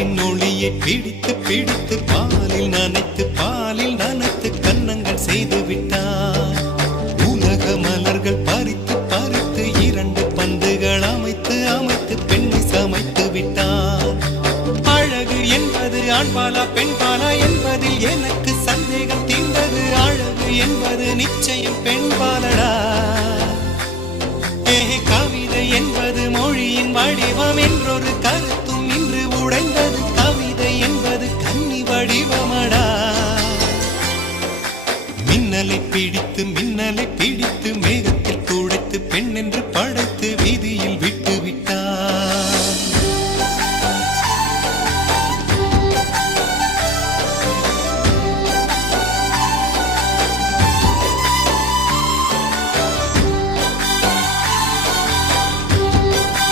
நிலவின் ஒளியை பிடித்து பிடித்து பாலில் நனைத்து கன்னங்கள் செய்து விட்டார். உலக மலர்கள் பறித்து பறித்து 2 பந்துகள் அமைத்து அமைத்து பெண்ணை சமைத்து விட்டார். அழகு என்பது ஆண்பாலா பெண்பாலா என்பதில் எனக்கு சந்தேகம் தீர்ந்தது. அழகு என்பது நிச்சயம் பெண்பாலடா. கவிதை என்பது மொழியின் வடிவம் என்றொரு கருத்தும் இன்று உடைந்தது. கவிதை என்பது கன்னி வடிவமடா. மின்னலை பிடித்து